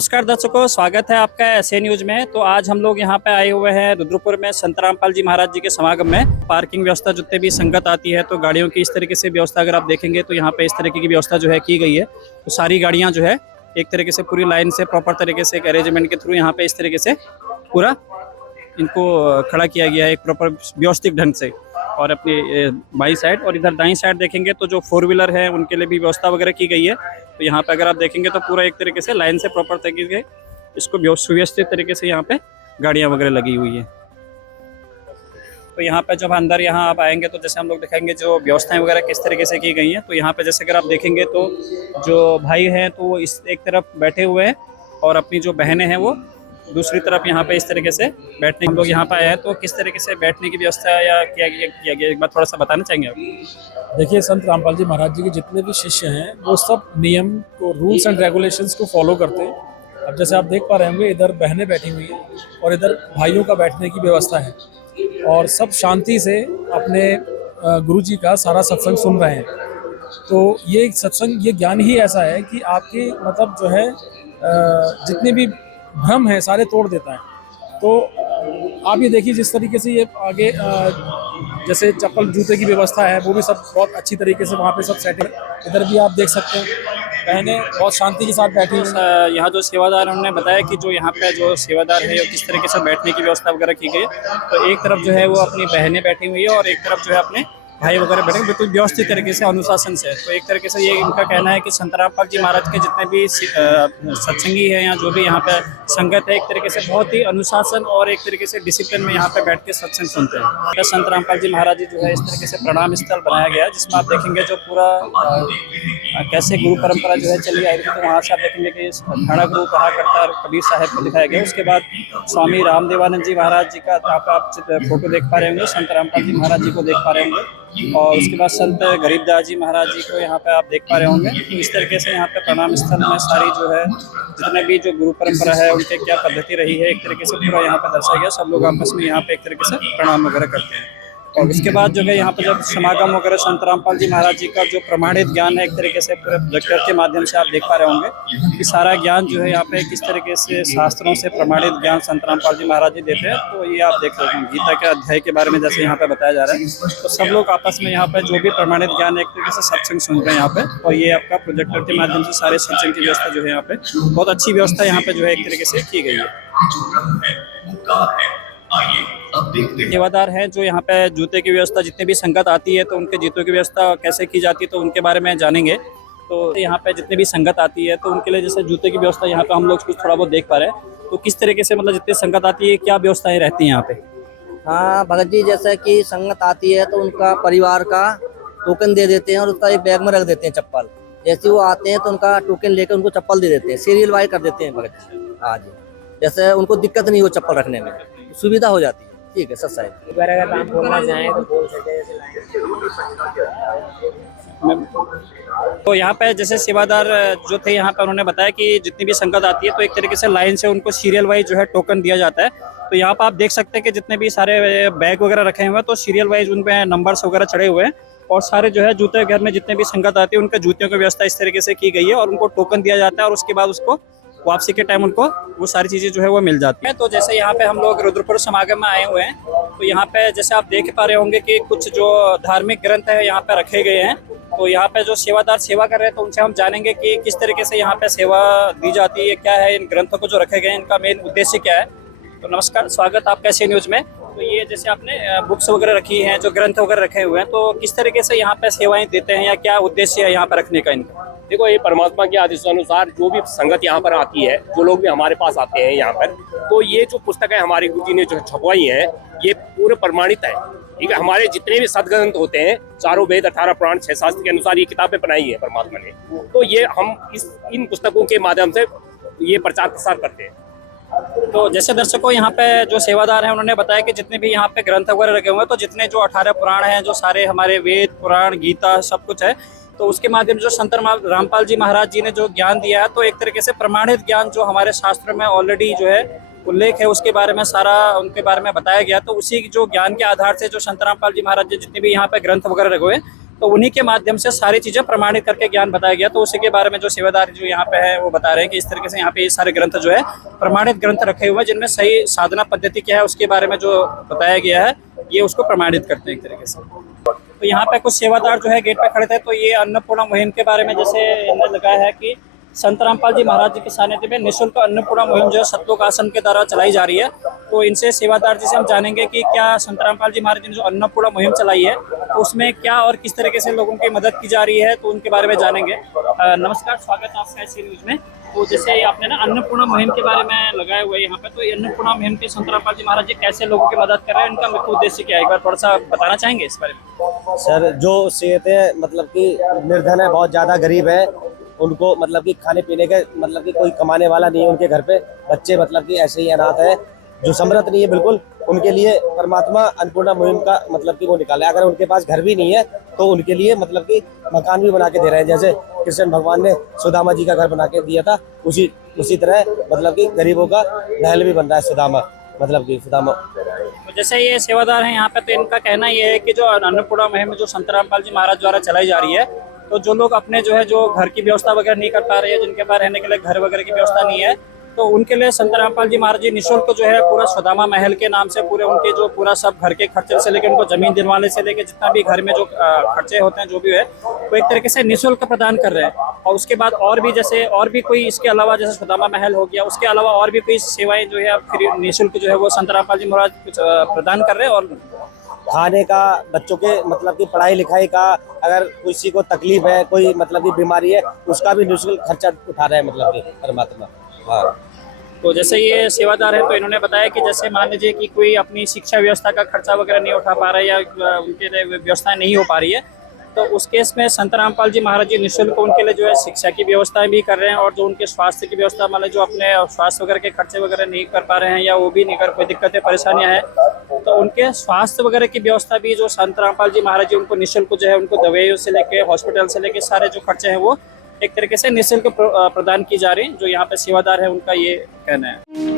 नमस्कार दर्शकों, स्वागत है आपका एसए न्यूज में। तो आज हम लोग यहाँ पे आए हुए हैं रुद्रपुर में संत रामपाल जी महाराज जी के समागम में। पार्किंग व्यवस्था जितने भी संगत आती है तो गाड़ियों की इस तरीके से व्यवस्था अगर आप देखेंगे तो यहाँ पे इस तरीके की व्यवस्था जो है की गई है। तो सारी गाड़ियाँ जो है एक तरीके से पूरी लाइन से प्रॉपर तरीके से एक अरेंजमेंट के थ्रू यहाँ पे इस तरीके से पूरा इनको खड़ा किया गया है एक प्रॉपर व्यवस्थित ढंग से। और अपनी बाई साइड और इधर दाईं साइड देखेंगे तो जो 4 व्हीलर है उनके लिए भी व्यवस्था वगैरह की गई है। तो यहाँ पे अगर आप देखेंगे तो पूरा एक तरीके से लाइन से प्रॉपर तरीके से इसको सुव्यवस्थित तरीके से यहाँ पे गाड़ियाँ वगैरह लगी हुई है। तो यहाँ पे जब अंदर यहाँ आप आएंगे तो जैसे हम लोग दिखाएंगे जो व्यवस्थाएं वगैरह किस तरीके से की गई हैं। तो यहाँ पे जैसे अगर आप देखेंगे तो जो भाई हैं तो वो इस एक तरफ बैठे हुए हैं और अपनी जो बहनें हैं वो दूसरी तरफ यहाँ पे इस तरीके से बैठने। हम लोग यहाँ पे आए हैं तो किस तरीके से बैठने की व्यवस्था या किया गया एक बार थोड़ा सा बताना चाहेंगे आप? देखिए, संत रामपाल जी महाराज जी के जितने भी शिष्य हैं वो सब नियम को, रूल्स एंड रेगुलेशंस को फॉलो करते हैं। अब जैसे आप देख पा रहे होंगे, इधर बहनें बैठी हुई हैं और इधर भाइयों का बैठने की व्यवस्था है और सब शांति से अपने गुरु जी का सारा सत्संग सुन रहे हैं। तो ये सत्संग, ये ज्ञान ही ऐसा है कि आपके मतलब जो है जितने भी भ्रम है सारे तोड़ देता है। तो आप ये देखिए जिस तरीके से ये आगे जैसे चप्पल जूते की व्यवस्था है वो भी सब बहुत अच्छी तरीके से वहाँ पे सब सेट है। इधर भी आप देख सकते हैं बहनें बहुत शांति के साथ बैठी हैं। यहाँ जो सेवादार उन्होंने बताया कि जो यहाँ पे जो सेवादार है किस तरीके से बैठने की व्यवस्था वगैरह की गई। तो एक तरफ जो है वो अपनी बहनें बैठी हुई है और एक तरफ जो है अपने भाई वगैरह बैठे बिल्कुल व्यवस्थित तरीके से अनुशासन से। तो एक तरीके से ये इनका कहना है कि संत रामपाल जी महाराज के जितने भी सत्संगी हैं या जो भी यहाँ पे संगत है एक तरीके से बहुत ही अनुशासन और एक तरीके से डिसिप्लिन में यहाँ पे बैठ के सत्संग सुनते हैं। तो संत रामपाल जी महाराज जी जो है इस तरीके से प्रणाम स्थल बनाया गया है जिसमें आप देखेंगे जो पूरा कैसे गुरु परंपरा जो है चली आई थी। तो वहाँ से आप देखेंगे कि घड़ा गुरु कहा करता कबीर साहब को दिखाया गया। उसके बाद स्वामी रामदेवानंद जी महाराज जी का यहाँ पे आप फोटो देख पा रहे होंगे, संत रामपाल जी महाराज जी को देख पा रहे होंगे। और उसके बाद संत गरीबदास जी महाराज जी को यहाँ पे आप देख पा रहे होंगे। तो इस तरीके से यहाँ पे प्रणाम स्थल में सारी जो है जितने भी जो गुरु परंपरा है उनके क्या पद्धति रही है एक तरीके से पूरा यहाँ पे दर्शाया गया। सब लोग आपस में यहाँ पे एक तरीके से प्रणाम वगैरह करते हैं। और उसके बाद जो है यहाँ पे जब समागम वगैरह संत रामपाल जी महाराज जी का जो प्रमाणित ज्ञान है एक तरीके से पूरे प्रोजेक्टर के माध्यम से आप देख पा रहे होंगे कि सारा ज्ञान जो है यहाँ पे किस तरीके से शास्त्रों से प्रमाणित ज्ञान संत रामपाल जी महाराज जी देते हैं। तो ये आप देख रहे हैं गीता के अध्याय के बारे में जैसे यहाँ पे बताया जा रहा है। तो सब लोग आपस में यहाँ पे जो भी प्रमाणित ज्ञान है एक तरीके से सत्संग सुन रहे हैं यहाँ पे। और ये आपका प्रोजेक्टर के माध्यम से सारे सत्संग की व्यवस्था जो है यहाँ पे बहुत अच्छी व्यवस्था यहाँ पे जो है एक तरीके से की गई है। सेवादार हैं जो यहाँ पे जूते की व्यवस्था जितनी भी संगत आती है तो उनके जूतों की व्यवस्था कैसे की जाती है तो उनके बारे में जानेंगे। तो यहाँ पे जितनी भी संगत आती है तो उनके लिए जैसे जूते की व्यवस्था यहाँ पे हम लोग कुछ थोड़ा बहुत देख पा रहे हैं। तो किस तरीके से मतलब जितनी संगत आती है क्या व्यवस्थाएं रहती हैं यहाँ पे? हाँ भगत जी, जैसे कि संगत आती है तो उनका परिवार का टोकन दे देते हैं और उसका एक बैग में रख देते हैं चप्पल। जैसे वो आते हैं तो उनका टोकन लेकर उनको चप्पल दे देते हैं, सीरियल वाइज कर देते हैं भगत जी। हाँ जी, जैसे उनको दिक्कत नहीं हो चप्पल रखने में, सुविधा हो जाती है। ठीक है सर साहब, अगर आप बोलना चाहें तो बोल सकते हैं। तो यहाँ पे जैसे सेवादार जो थे यहाँ पे उन्होंने बताया कि जितनी भी संगत आती है तो एक तरीके से लाइन से उनको सीरियल वाइज जो है टोकन दिया जाता है। तो यहाँ पे आप देख सकते हैं कि जितने भी सारे बैग वगैरह रखे हुए हैं तो सीरियल वाइज उन पे नंबर्स वगैरह चढ़े हुए हैं। और सारे जो है जूते घर में जितने भी संगत आती है उनके जूतियों की व्यवस्था इस तरीके से की गई है और उनको टोकन दिया जाता है और उसके बाद उसको वापसी के टाइम उनको वो सारी चीज़ें जो है वो मिल जाती है। तो जैसे यहाँ पे हम लोग रुद्रपुर समागम में आए हुए हैं तो यहाँ पे जैसे आप देख पा रहे होंगे कि कुछ जो धार्मिक ग्रंथ है यहाँ पे रखे गए हैं। तो यहाँ पे जो सेवादार सेवा कर रहे हैं तो उनसे हम जानेंगे कि किस तरीके से यहाँ पे सेवा दी जाती है, क्या है इन ग्रंथों को जो रखे गए हैं, इनका मेन उद्देश्य क्या है। तो नमस्कार, स्वागत आपका एसए न्यूज में। तो ये जैसे आपने बुक्स वगैरह रखी हैं, जो ग्रंथ वगैरह रखे हुए हैं, तो किस तरीके से यहाँ पे सेवाएं देते हैं या क्या उद्देश्य है यहाँ पे रखने का इनका? देखो, ये परमात्मा के आदेश अनुसार जो भी संगत यहाँ पर आती है, जो लोग भी हमारे पास आते हैं यहाँ पर, तो ये जो पुस्तक है हमारे गुरु जी ने जो छपवाई है ये पूरे प्रमाणित है। ठीक है, हमारे जितने भी सदग्रंथ होते हैं, चारों वेद 18 पुराण 6 शास्त्र के अनुसार ये किताबें बनाई है परमात्मा ने। तो ये हम इन पुस्तकों के माध्यम से ये प्रचार प्रसार करते हैं। तो जैसे दर्शकों यहाँ पे जो सेवादार हैं उन्होंने बताया कि जितने भी यहाँ पे ग्रंथ वगैरह रखे हुए हैं तो जितने जो 18 पुराण हैं, जो सारे हमारे वेद पुराण गीता सब कुछ है, तो उसके माध्यम से जो संत रामपाल जी महाराज जी ने जो ज्ञान दिया है तो एक तरीके से प्रमाणित ज्ञान जो हमारे शास्त्र में ऑलरेडी जो है उल्लेख है उसके बारे में सारा उनके बारे में बताया गया। तो उसी जो ज्ञान के आधार से जो संत रामपाल जी महाराज जी जितने भी यहाँ पे ग्रंथ वगैरह रखे हुए तो उन्हीं के माध्यम से सारी चीज़ें प्रमाणित करके ज्ञान बताया गया। तो उसी के बारे में जो सेवादार जो यहाँ पे है वो बता रहे हैं कि इस तरीके से यहाँ पे ये सारे ग्रंथ जो है प्रमाणित ग्रंथ रखे हुए हैं, जिनमें सही साधना पद्धति क्या है उसके बारे में जो बताया गया है ये उसको प्रमाणित करते हैं एक तरीके से। तो यहाँ पे कुछ सेवादार जो है गेट पे खड़े थे, तो ये अन्नपूर्णा मुहिम के बारे में जैसे इन्होंने लगाया है कि संत रामपाल जी महाराज जी के सानिध्य में निःशुल्क अन्नपूर्णा मुहिम जो है सतलोक आश्रम के द्वारा चलाई जा रही है। तो इनसे सेवादार जी से हम जानेंगे कि क्या संत रामपाल जी महाराज जी ने जो अन्नपूर्णा मुहिम चलाई है तो उसमें क्या और किस तरीके से लोगों की मदद की जा रही है, तो उनके बारे में जानेंगे। नमस्कार, स्वागत है आपका ऐसी न्यूज में। तो जैसे आपने ना अन्नपूर्णा मुहिम के बारे में लगाए हुए यहाँ पे, तो ये अन्नपूर्णा मुहिम के संत रामपाल जी महाराज जी कैसे लोगों की मदद कर रहे हैं, इनका मुख्य उद्देश्य क्या है, एक बार थोड़ा सा बताना चाहेंगे इस बारे में? सर, जो सेहतें मतलब कि निर्धन है, बहुत ज़्यादा गरीब है, उनको मतलब कि खाने पीने के मतलब कि कोई कमाने वाला नहीं है, उनके घर पे बच्चे मतलब कि ऐसे ही अनाथ है, जो समृद्ध नहीं है बिल्कुल, उनके लिए परमात्मा अन्नपूर्णा मुहिम का मतलब कि वो निकाला है। अगर उनके पास घर भी नहीं है तो उनके लिए मतलब कि मकान भी बना के दे रहे हैं। जैसे कृष्ण भगवान ने सुदामा जी का घर बना के दिया था, उसी तरह मतलब कि गरीबों का महल भी बन रहा है सुदामा, मतलब कि सुदामा। तो जैसे ये सेवादार हैं यहाँ पे, तो इनका कहना ये है कि जो अन्नपूर्णा मुहिम जो संत रामपाल जी महाराज द्वारा चलाई जा रही है, तो जो लोग अपने जो है जो घर की व्यवस्था वगैरह नहीं कर पा रहे हैं, जिनके पास रहने के लिए घर वगैरह की व्यवस्था नहीं है, तो उनके लिए संत रामपाल जी महाराज जी निःशुल्क जो है पूरा सुदामा महल के नाम से पूरे उनके जो पूरा सब घर के खर्चे से लेकर उनको जमीन दिलवाने से लेकर जितना भी घर में जो खर्चे होते हैं जो भी है वो एक तरीके से निःशुल्क प्रदान कर रहे हैं। और उसके बाद और भी जैसे और भी कोई इसके अलावा जैसे सुदामा महल हो गया, उसके अलावा और भी कोई सेवाएं जो है फ्री निःशुल्क जो है वो संत रामपाल जी महाराज कुछ प्रदान कर रहे हैं। और खाने का, बच्चों के मतलब कि पढ़ाई लिखाई का, अगर किसी को तकलीफ है, कोई मतलब की बीमारी है, उसका भी निःशुल्क खर्चा उठा रहे हैं मतलब कि परमात्मा। हाँ, तो जैसे ये सेवादार है, तो इन्होंने बताया कि जैसे मान लीजिए कि कोई अपनी शिक्षा व्यवस्था का खर्चा वगैरह नहीं उठा पा रहा है या उनके लिए व्यवस्था नहीं हो पा रही है, तो उस केस में संत रामपाल जी महाराज जी निःशुल्क उनके लिए जो है शिक्षा की व्यवस्थाएं भी कर रहे हैं, और जो उनके स्वास्थ्य की व्यवस्था मतलब जो अपने स्वास्थ्य वगैरह के खर्चे वगैरह नहीं कर पा रहे हैं या वो भी नहीं कर, कोई दिक्कतें परेशानियां हैं, तो उनके स्वास्थ्य वगैरह की व्यवस्था भी जो संत रामपाल जी महाराज जी उनको निःशुल्क जो है उनको दवाइयों से लेके हॉस्पिटल से लेके सारे जो खर्चे हैं वो एक तरीके से निःशुल्क प्रदान की जा रही है। जो यहाँ पे सेवादार है उनका ये कहना है।